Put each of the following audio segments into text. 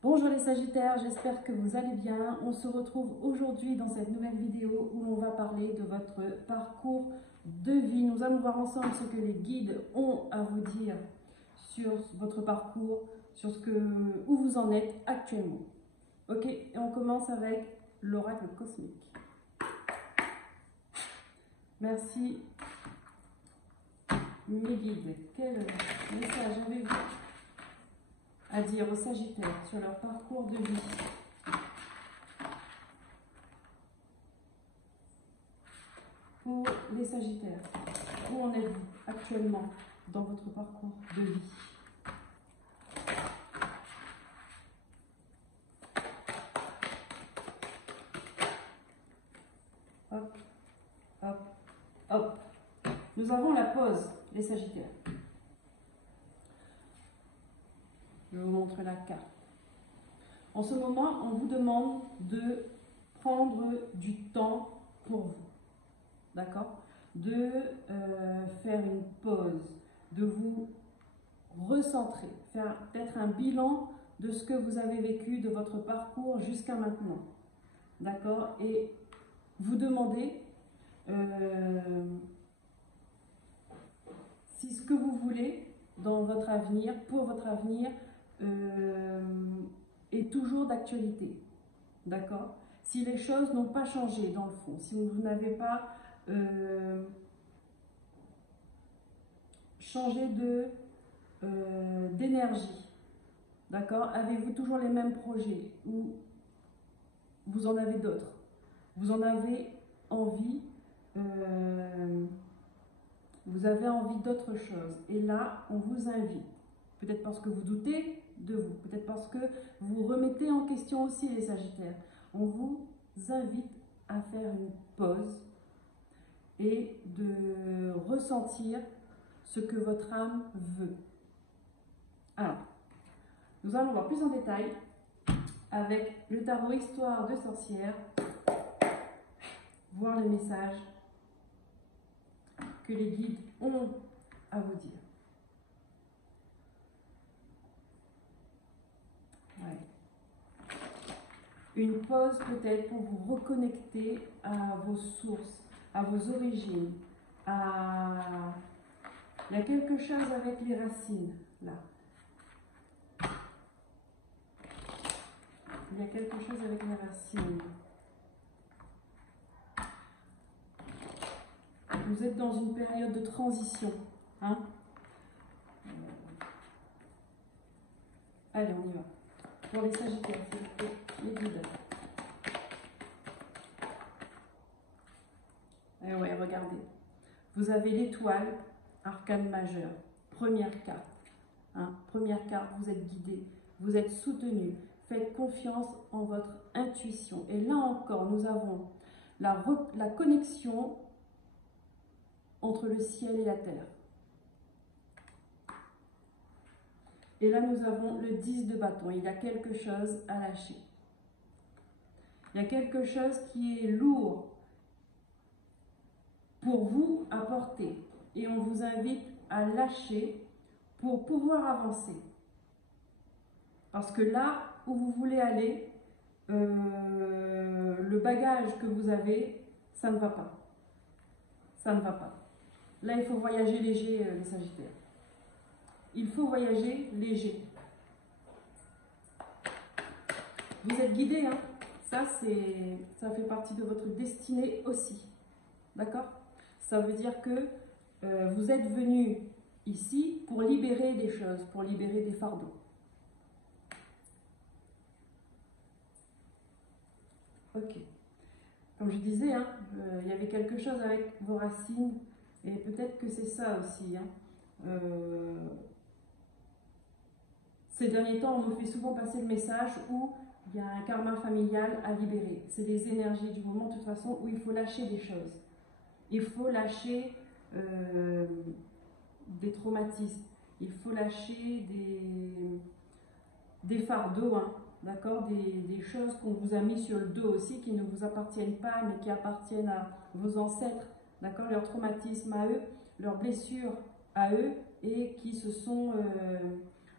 Bonjour les Sagittaires, j'espère que vous allez bien. On se retrouve aujourd'hui dans cette nouvelle vidéo où on va parler de votre parcours de vie. Nous allons voir ensemble ce que les guides ont à vous dire sur votre parcours, sur où vous en êtes actuellement. Ok, et on commence avec l'oracle cosmique. Merci mes guides. Quel message avez-vous à dire aux Sagittaires sur leur parcours de vie? Pour les Sagittaires, où en êtes-vous actuellement dans votre parcours de vie? Hop, hop, hop. Nous avons la pause, les Sagittaires. Je vous montre la carte. En ce moment, on vous demande de prendre du temps pour vous. D'accord? De faire une pause, de vous recentrer, faire peut-être un bilan de ce que vous avez vécu, de votre parcours jusqu'à maintenant. D'accord? Et vous demandez si ce que vous voulez dans votre avenir, pour votre avenir, est toujours d'actualité. D'accord? Si les choses n'ont pas changé dans le fond, si vous n'avez pas changé d'énergie, d'accord? Avez-vous toujours les mêmes projets ou vous en avez d'autres? Vous en avez envie, vous avez envie d'autre chose. Et là, on vous invite. Peut-être parce que vous doutez de vous, peut-être parce que vous remettez en question aussi les Sagittaires. On vous invite à faire une pause et de ressentir ce que votre âme veut. Alors, nous allons voir plus en détail avec le tarot Histoire de sorcière, voir les messages que les guides ont à vous dire. Ouais. Une pause peut-être pour vous reconnecter à vos sources, à vos origines, Il y a quelque chose avec les racines, là. Il y a quelque chose avec les racines. Vous êtes dans une période de transition, hein? Allez, on y va. Pour les Sagittaires, c'est les guides. Et ouais, regardez. Vous avez l'étoile, arcane majeur. Première carte. Hein? Première carte, vous êtes guidé, vous êtes soutenu. Faites confiance en votre intuition. Et là encore, nous avons la connexion entre le ciel et la terre. Et là, nous avons le 10 de bâton. Il y a quelque chose à lâcher. Il y a quelque chose qui est lourd pour vous à porter. Et on vous invite à lâcher pour pouvoir avancer. Parce que là où vous voulez aller, le bagage que vous avez, ça ne va pas. Ça ne va pas. Là, il faut voyager léger, les Sagittaires. Il faut voyager léger. Vous êtes guidés, hein? Ça fait partie de votre destinée aussi. D'accord? Ça veut dire que vous êtes venu ici pour libérer des choses, pour libérer des fardeaux. Ok. Comme je disais, hein, il y avait quelque chose avec vos racines, et peut-être que c'est ça aussi. Hein. Ces derniers temps, on me fait souvent passer le message où il y a un karma familial à libérer. C'est des énergies du moment, de toute façon, où il faut lâcher des choses. Il faut lâcher des traumatismes. Il faut lâcher des fardeaux, hein, d'accord, des choses qu'on vous a mis sur le dos aussi, qui ne vous appartiennent pas, mais qui appartiennent à vos ancêtres, d'accord, leurs traumatismes à eux, leurs blessures à eux, et qui se sont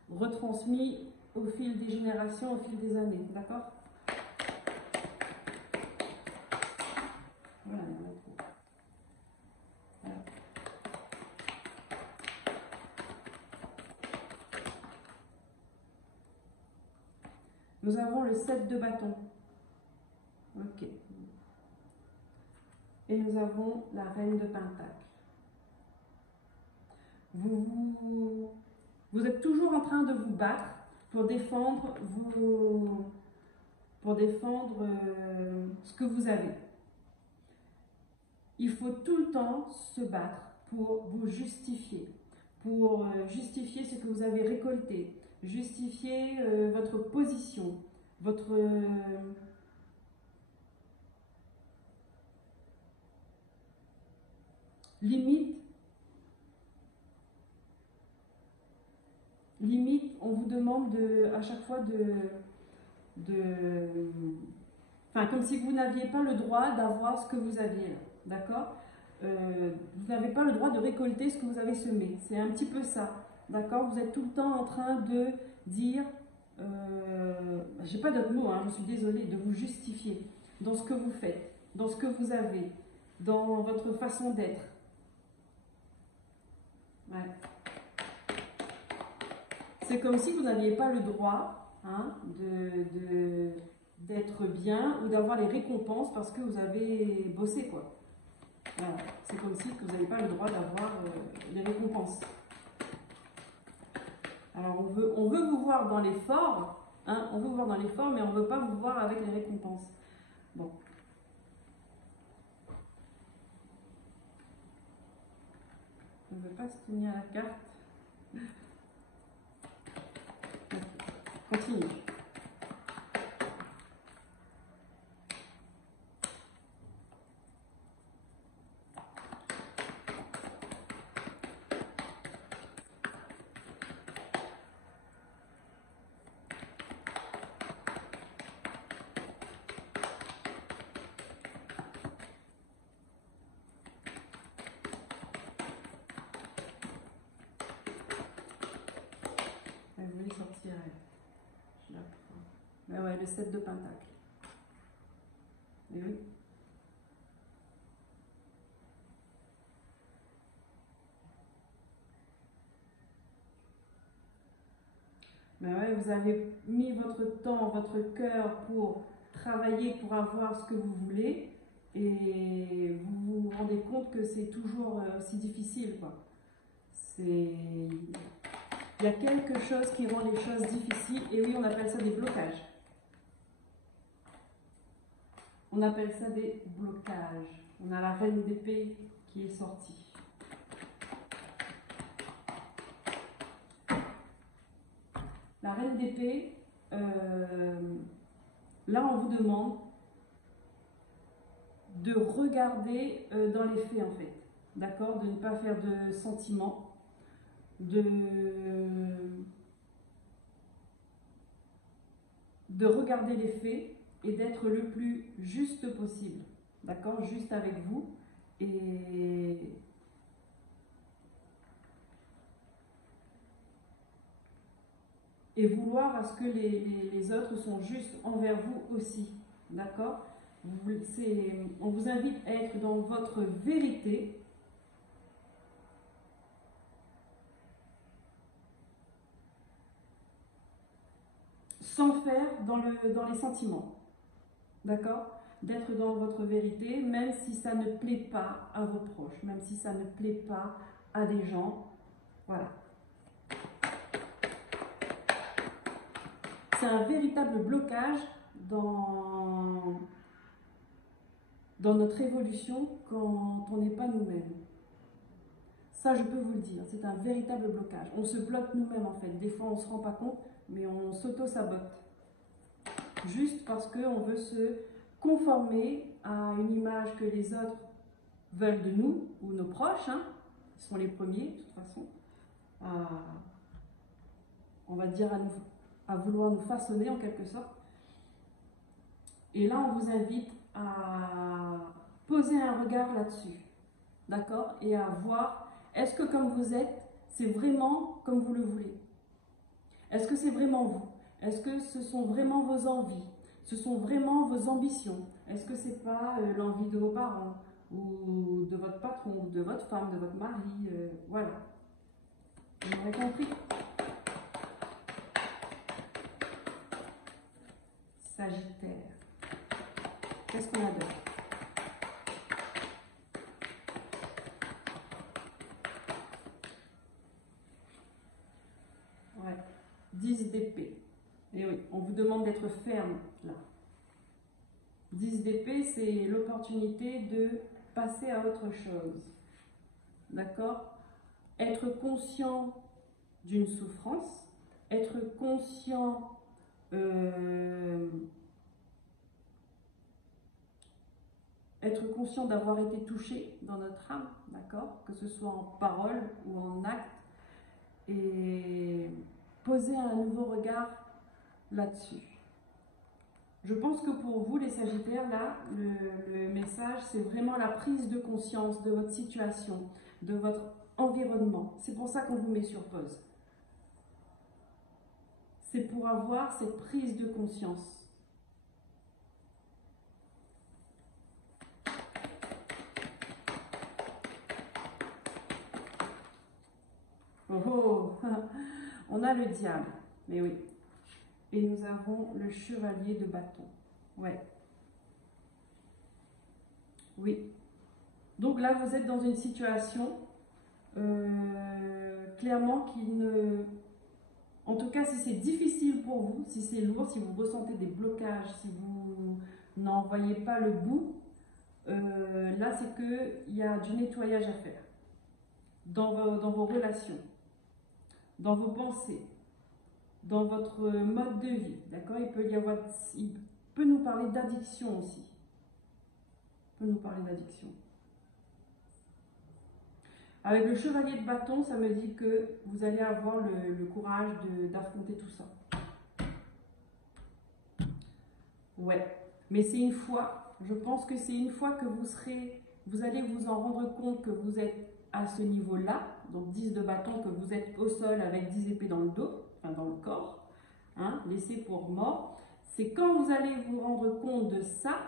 retransmis au fil des générations, au fil des années, d'accord? Voilà, il y en a trop. Voilà. Nous avons le 7 de bâton. Ok. Et nous avons la reine de pentacle. Vous êtes toujours en train de vous battre pour défendre ce que vous avez. Il faut tout le temps se battre pour vous justifier, pour justifier ce que vous avez récolté, justifier votre position, votre limite, on vous demande à chaque fois enfin, comme si vous n'aviez pas le droit d'avoir ce que vous aviez, d'accord? Vous n'avez pas le droit de récolter ce que vous avez semé. C'est un petit peu ça, d'accord? Vous êtes tout le temps en train de dire, j'ai pas d'autre mot, hein, je suis désolée, de vous justifier dans ce que vous faites, dans ce que vous avez, dans votre façon d'être. Ouais. C'est comme si vous n'aviez pas le droit, hein, d'être bien ou d'avoir les récompenses parce que vous avez bossé, quoi. Voilà. C'est comme si vous n'avez pas le droit d'avoir les récompenses. Alors on veut vous voir dans l'effort, hein, on veut vous voir dans l'effort, mais on ne veut pas vous voir avec les récompenses. Bon. On ne veut pas se tenir à la carte. Continue. Elle voulait sortir, elle. Je la prends. Mais ouais, le 7 de pentacle. Et oui. Mais ouais, vous avez mis votre temps, votre cœur pour travailler, pour avoir ce que vous voulez, et vous vous rendez compte que c'est toujours si difficile, quoi. Il y a quelque chose qui rend les choses difficiles, et oui, on appelle ça des blocages. On appelle ça des blocages. On a la reine d'épée qui est sortie. La reine d'épée, là on vous demande de regarder dans les faits en fait, d'accord? De ne pas faire de sentiments, de regarder les faits et d'être le plus juste possible, d'accord? Juste avec vous et vouloir à ce que les autres sont justes envers vous aussi, d'accord? On vous invite à être dans votre vérité, sans faire dans les sentiments, d'accord? D'être dans votre vérité, même si ça ne plaît pas à vos proches, même si ça ne plaît pas à des gens, voilà. C'est un véritable blocage dans notre évolution quand on n'est pas nous-mêmes. Ça, je peux vous le dire, c'est un véritable blocage. On se bloque nous-mêmes en fait. Des fois, on ne se rend pas compte, mais on s'auto-sabote. Juste parce qu'on veut se conformer à une image que les autres veulent de nous, ou nos proches, hein, ils sont les premiers de toute façon, on va dire à vouloir nous façonner en quelque sorte. Et là, on vous invite à poser un regard là-dessus, d'accord? Et à voir, est-ce que comme vous êtes, c'est vraiment comme vous le voulez? Est-ce que c'est vraiment vous? Est-ce que ce sont vraiment vos envies? Ce sont vraiment vos ambitions? Est-ce que c'est pas l'envie de vos parents ou de votre patron, ou de votre femme, de votre mari? Voilà. Vous m'aurez compris? Sagittaire. Qu'est-ce qu'on a d'autre? Ouais. 10 d'épée. Et oui, on vous demande d'être ferme là. 10 d'épée, c'est l'opportunité de passer à autre chose. D'accord? Être conscient d'une souffrance, être conscient d'avoir été touché dans notre âme, d'accord? Que ce soit en parole ou en acte, et poser un nouveau regard là-dessus. Je pense que pour vous, les Sagittaires, là, le message, c'est vraiment la prise de conscience de votre situation, de votre environnement. C'est pour ça qu'on vous met sur pause. C'est pour avoir cette prise de conscience. Oh, oh. On a le diable, mais oui. Et nous avons le chevalier de bâton. Ouais. Oui. Donc là, vous êtes dans une situation, clairement, qui ne... En tout cas, si c'est difficile pour vous, si c'est lourd, si vous ressentez des blocages, si vous n'en voyez pas le bout, là, c'est qu'il y a du nettoyage à faire dans vos relations, dans vos pensées, dans votre mode de vie, d'accord? Il peut nous parler d'addiction aussi. Il peut nous parler d'addiction. Avec le chevalier de bâton, ça me dit que vous allez avoir le courage d'affronter tout ça. Ouais, mais c'est une fois, je pense que c'est une fois que vous allez vous en rendre compte que vous êtes à ce niveau-là, donc 10 de bâton, que vous êtes au sol avec 10 épées dans le dos, enfin dans le corps, hein, laissé pour mort. C'est quand vous allez vous rendre compte de ça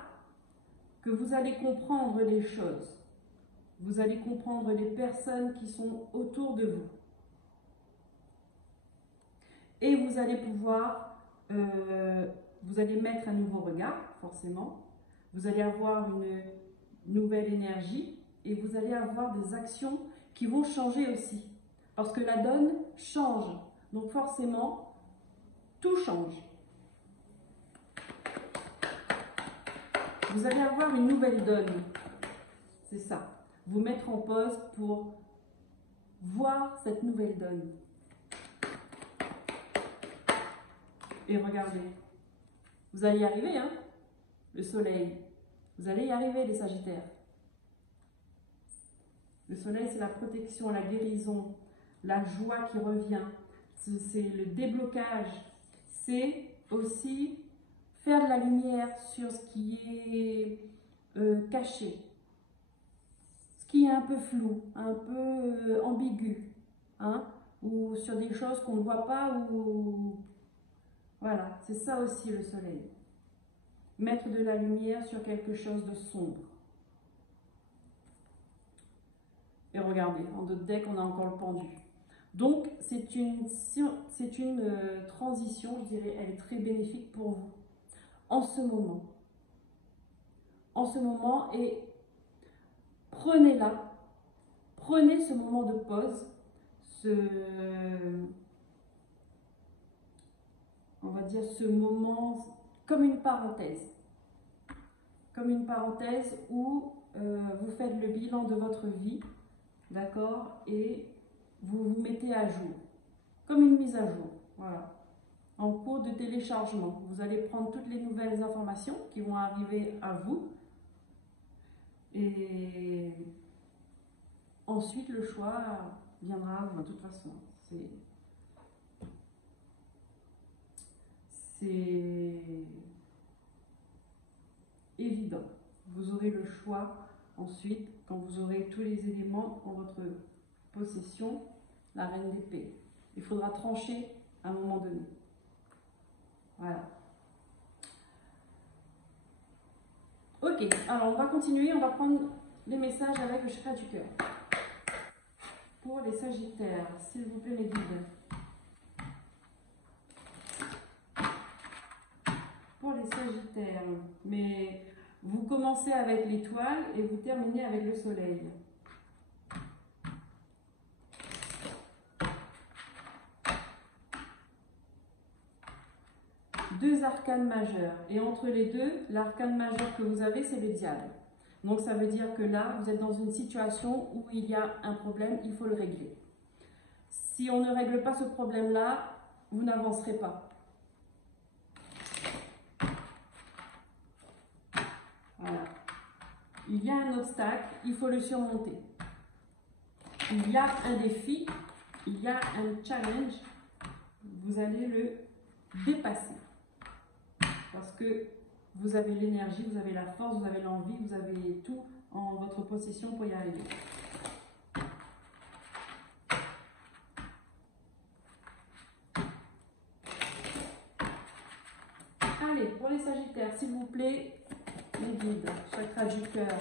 que vous allez comprendre les choses. Vous allez comprendre les personnes qui sont autour de vous. Et vous allez pouvoir, vous allez mettre un nouveau regard, forcément. Vous allez avoir une nouvelle énergie et vous allez avoir des actions qui vont changer aussi. Parce que la donne change. Donc forcément, tout change. Vous allez avoir une nouvelle donne. C'est ça. Vous mettre en pause pour voir cette nouvelle donne. Et regardez. Vous allez y arriver, hein? Le soleil. Vous allez y arriver, les Sagittaires. Le soleil, c'est la protection, la guérison, la joie qui revient. C'est le déblocage. C'est aussi faire de la lumière sur ce qui est caché, ce qui est un peu flou, un peu ambigu, hein, ou sur des choses qu'on ne voit pas, ou voilà, c'est ça aussi le soleil. Mettre de la lumière sur quelque chose de sombre. Et regardez, en d'autres decks, on a encore le pendu. Donc, c'est une transition, je dirais, elle est très bénéfique pour vous. En ce moment. En ce moment, et prenez-la. Prenez ce moment de pause, on va dire ce moment comme une parenthèse. Comme une parenthèse où vous faites le bilan de votre vie, d'accord, et vous vous mettez à jour, comme une mise à jour, voilà. En cours de téléchargement, vous allez prendre toutes les nouvelles informations qui vont arriver à vous, et ensuite le choix viendra à vous de toute façon. C'est évident. Vous aurez le choix ensuite, quand vous aurez tous les éléments en votre possession, la reine d'épée. Il faudra trancher à un moment donné. Voilà. Ok, alors on va continuer, on va prendre les messages avec le chakra du cœur. Pour les Sagittaires, s'il vous plaît mes guides. Pour les Sagittaires, mais vous commencez avec l'étoile et vous terminez avec le soleil. Deux arcanes majeures. Et entre les deux, l'arcane majeur que vous avez, c'est le diable. Donc ça veut dire que là, vous êtes dans une situation où il y a un problème, il faut le régler. Si on ne règle pas ce problème-là, vous n'avancerez pas. Voilà. Il y a un obstacle, il faut le surmonter. Il y a un défi, il y a un challenge, vous allez le dépasser. Parce que vous avez l'énergie, vous avez la force, vous avez l'envie, vous avez tout en votre possession pour y arriver. Allez, pour les Sagittaires, s'il vous plaît, les guides, chakra du cœur.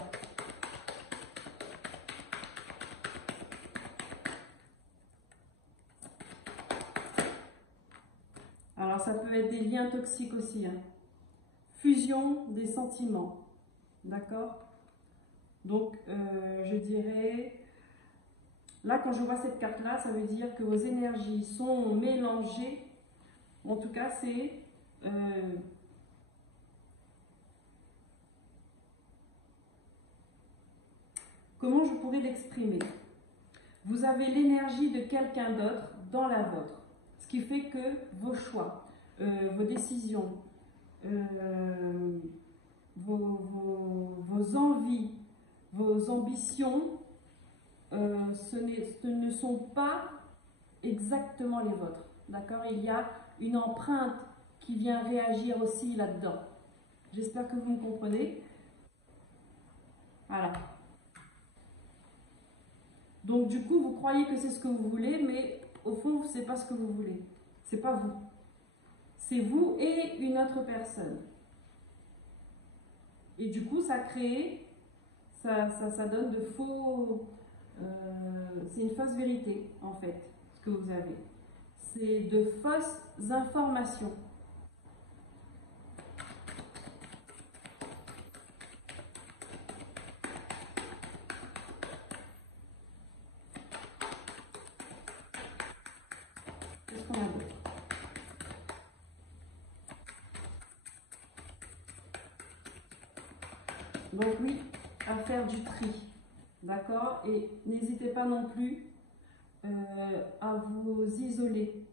Alors, ça peut être des liens toxiques aussi. Hein. Fusion des sentiments. D'accord? Donc, je dirais... Là, quand je vois cette carte-là, ça veut dire que vos énergies sont mélangées. En tout cas, c'est... comment je pourrais l'exprimer? Vous avez l'énergie de quelqu'un d'autre dans la vôtre. Ce qui fait que vos choix, vos décisions, vos envies, vos ambitions, ce ne sont pas exactement les vôtres. D'accord? Il y a une empreinte qui vient réagir aussi là-dedans. J'espère que vous me comprenez. Voilà. Donc du coup, vous croyez que c'est ce que vous voulez, mais au fond, ce n'est pas ce que vous voulez. Ce n'est pas vous. C'est vous et une autre personne. Et du coup, ça crée, ça donne de faux... c'est une fausse vérité, en fait, ce que vous avez. C'est de fausses informations. Qu'est-ce qu'on a d'autre? Donc oui, à faire du tri, d'accord? Et n'hésitez pas non plus à vous isoler,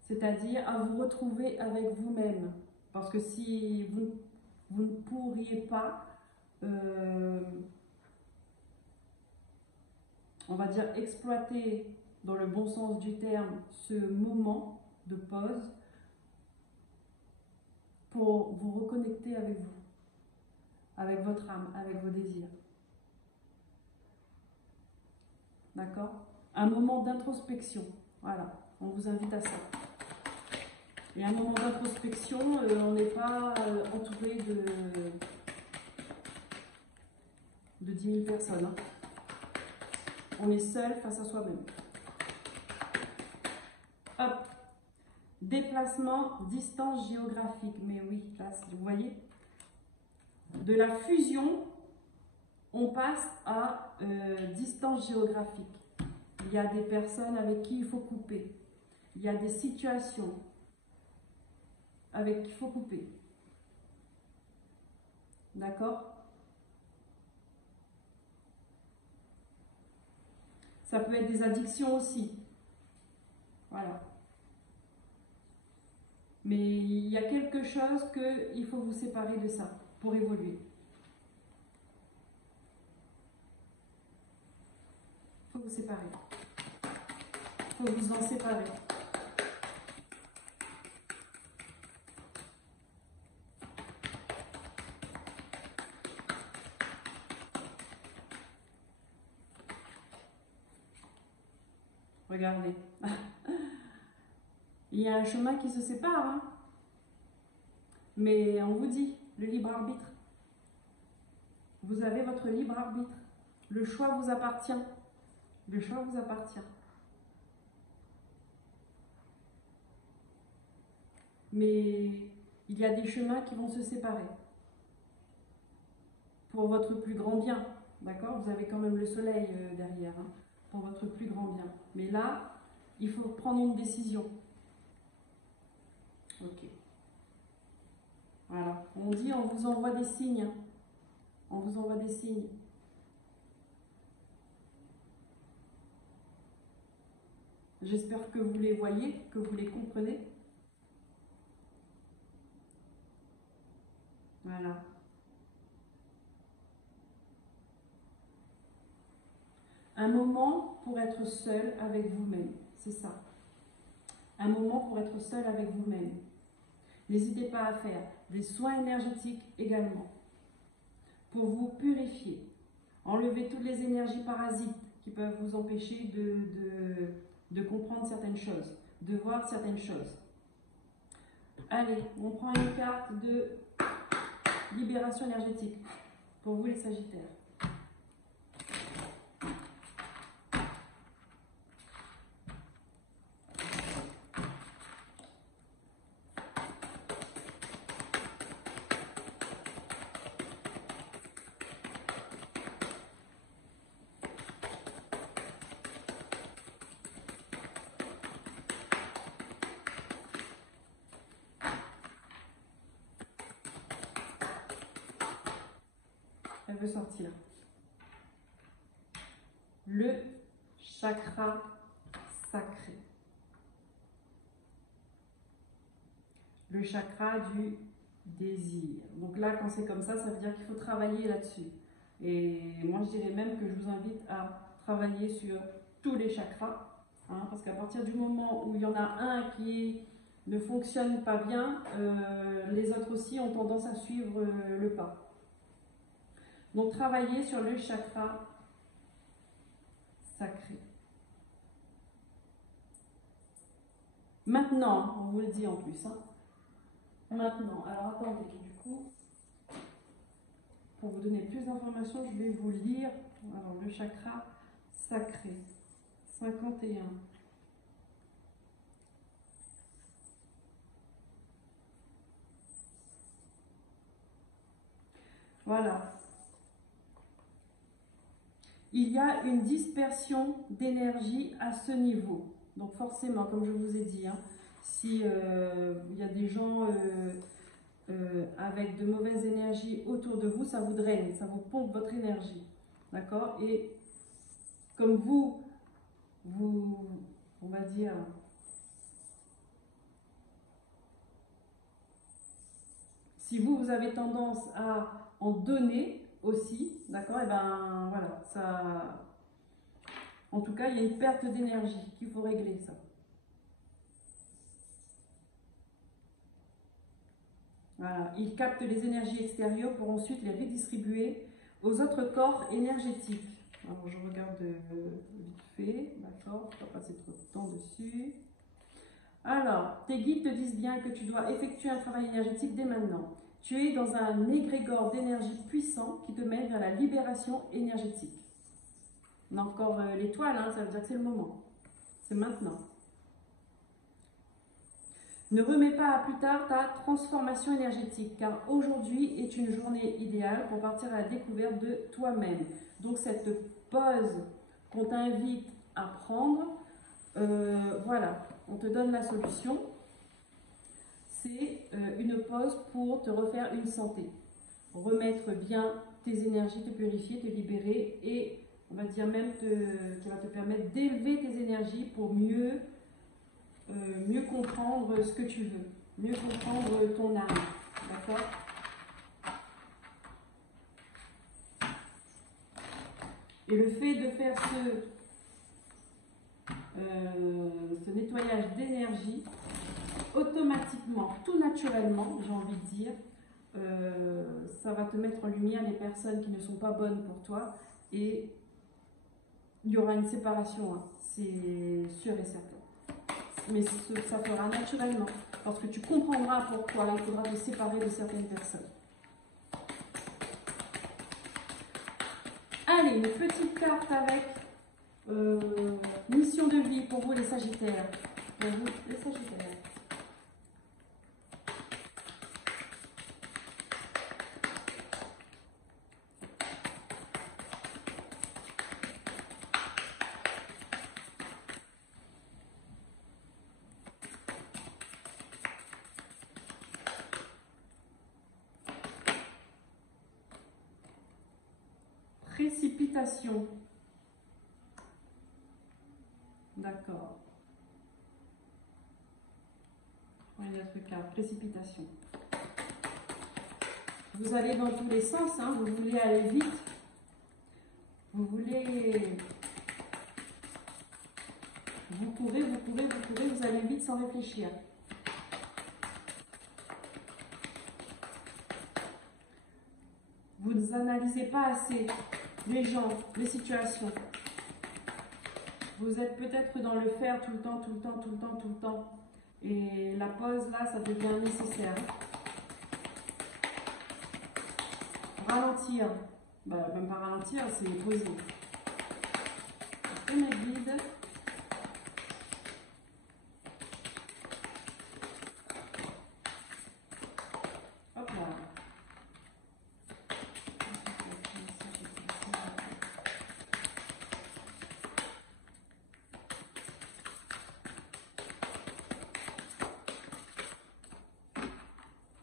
c'est-à-dire à vous retrouver avec vous-même. Parce que si vous ne pourriez pas, on va dire, exploiter dans le bon sens du terme ce moment de pause pour vous reconnecter avec vous, avec votre âme, avec vos désirs. D'accord? Un moment d'introspection. Voilà, on vous invite à ça. Et un moment d'introspection, on n'est pas entouré de 10 000 personnes. Hein. On est seul face à soi-même. Hop. Déplacement, distance géographique. Mais oui, là, vous voyez, de la fusion, on passe à distance géographique. Il y a des personnes avec qui il faut couper. Il y a des situations avec qui il faut couper. D'accord? Ça peut être des addictions aussi. Voilà. Mais il y a quelque chose qu'il faut vous séparer de ça pour évoluer. Il faut vous séparer. Il faut vous en séparer. Regardez. Il y a un chemin qui se sépare. Hein. Mais on vous dit, le libre arbitre. Vous avez votre libre arbitre. Le choix vous appartient. Le choix vous appartient. Mais il y a des chemins qui vont se séparer. Pour votre plus grand bien. D'accord? Vous avez quand même le soleil derrière. Hein, pour votre plus grand bien. Mais là, il faut prendre une décision. Ok. Voilà. On dit, on vous envoie des signes. On vous envoie des signes. J'espère que vous les voyez, que vous les comprenez. Voilà. Un moment pour être seul avec vous-même, c'est ça. Un moment pour être seul avec vous-même. N'hésitez pas à faire des soins énergétiques également, pour vous purifier. Enlever toutes les énergies parasites qui peuvent vous empêcher de comprendre certaines choses, de voir certaines choses. Allez, on prend une carte de libération énergétique pour vous les Sagittaires. Elle veut sortir. Le chakra sacré. Le chakra du désir. Donc là, quand c'est comme ça veut dire qu'il faut travailler là-dessus. Et moi, je dirais même que je vous invite à travailler sur tous les chakras. Hein, parce qu'à partir du moment où il y en a un qui ne fonctionne pas bien, les autres aussi ont tendance à suivre le pas. Donc, travaillez sur le chakra sacré. Maintenant, on vous le dit en plus. Hein. Maintenant, alors attendez, du coup, pour vous donner plus d'informations, je vais vous lire alors, le chakra sacré. 51. Voilà. Il y a une dispersion d'énergie à ce niveau. Donc forcément, comme je vous ai dit, hein, si il y a des gens avec de mauvaises énergies autour de vous, ça vous draine, ça vous pompe votre énergie. D'accord? Et comme vous, on va dire, si vous avez tendance à en donner aussi, d'accord? Et ben voilà, ça. En tout cas, il y a une perte d'énergie qu'il faut régler ça. Voilà, il capte les énergies extérieures pour ensuite les redistribuer aux autres corps énergétiques. Alors je regarde vite fait, d'accord, je ne vais pas passer trop de temps dessus. Alors, tes guides te disent bien que tu dois effectuer un travail énergétique dès maintenant. Tu es dans un égrégore d'énergie puissant qui te mène vers la libération énergétique. On a encore l'étoile, hein, ça veut dire que c'est le moment. C'est maintenant. Ne remets pas à plus tard ta transformation énergétique, car aujourd'hui est une journée idéale pour partir à la découverte de toi-même. Donc cette pause qu'on t'invite à prendre, voilà, on te donne la solution. C'est une pause pour te refaire une santé. Remettre bien tes énergies, te purifier, te libérer et on va dire même qui va te permettre d'élever tes énergies pour mieux comprendre ce que tu veux, mieux comprendre ton âme, d'accord? Et le fait de faire ce nettoyage d'énergie, automatiquement, tout naturellement, j'ai envie de dire, ça va te mettre en lumière les personnes qui ne sont pas bonnes pour toi et il y aura une séparation, hein, c'est sûr et certain. mais ça fera naturellement. Parce que tu comprendras pourquoi il faudra te séparer de certaines personnes. Allez, une petite carte avec mission de vie pour vous les Sagittaires. Pour vous les Sagittaires. Précipitation. D'accord. Il y a ce cas, précipitation. Vous allez dans tous les sens, hein, vous voulez aller vite. Vous voulez... Vous courez, vous allez vite sans réfléchir. Vous n'analysez pas assez les gens, les situations. Vous êtes peut-être dans le faire tout le temps. Et la pause, là, ça devient nécessaire. Ralentir. Ben, même pas ralentir, c'est poser. Je me guide. Hop là.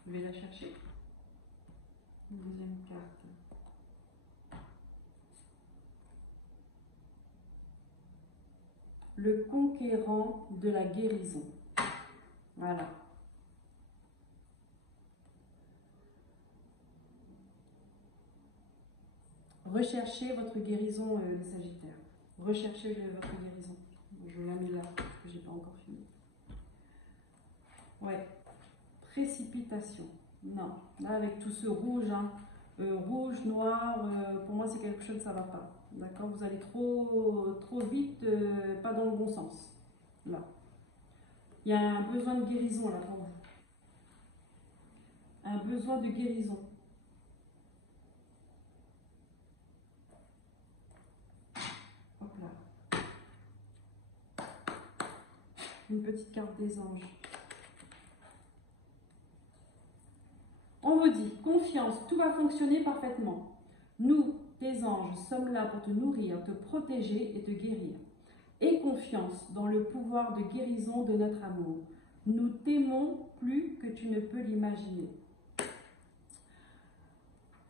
Je vais la chercher. Une deuxième carte. Le conquérant de la guérison. Voilà. Recherchez votre guérison, les Sagittaires. Recherchez votre guérison. Je la mets là, parce que j'ai pas encore fini. Ouais. Précipitation. Non. Là, avec tout ce rouge, hein, rouge, noir, pour moi, c'est quelque chose, ça va pas. D'accord? Vous allez trop vite, pas dans le bon sens. Là. Il y a un besoin de guérison, là, pour vous. Un besoin de guérison. Hop là. Une petite carte des anges. On vous dit, confiance, tout va fonctionner parfaitement. Nous, tes anges, sommes là pour te nourrir, te protéger et te guérir. Aie confiance dans le pouvoir de guérison de notre amour. Nous t'aimons plus que tu ne peux l'imaginer.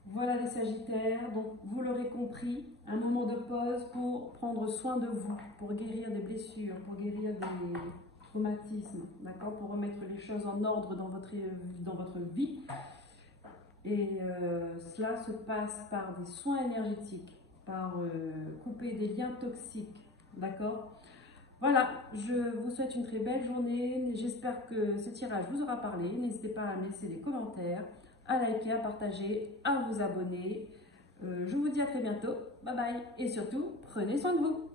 Voilà les Sagittaires, donc vous l'aurez compris, un moment de pause pour prendre soin de vous, pour guérir des blessures, pour guérir des traumatismes, d'accord, pour remettre les choses en ordre dans votre vie. Et cela se passe par des soins énergétiques, par couper des liens toxiques, d'accord? Voilà, je vous souhaite une très belle journée. J'espère que ce tirage vous aura parlé. N'hésitez pas à me laisser des commentaires, à liker, à partager, à vous abonner. Je vous dis à très bientôt. Bye bye. Et surtout, prenez soin de vous.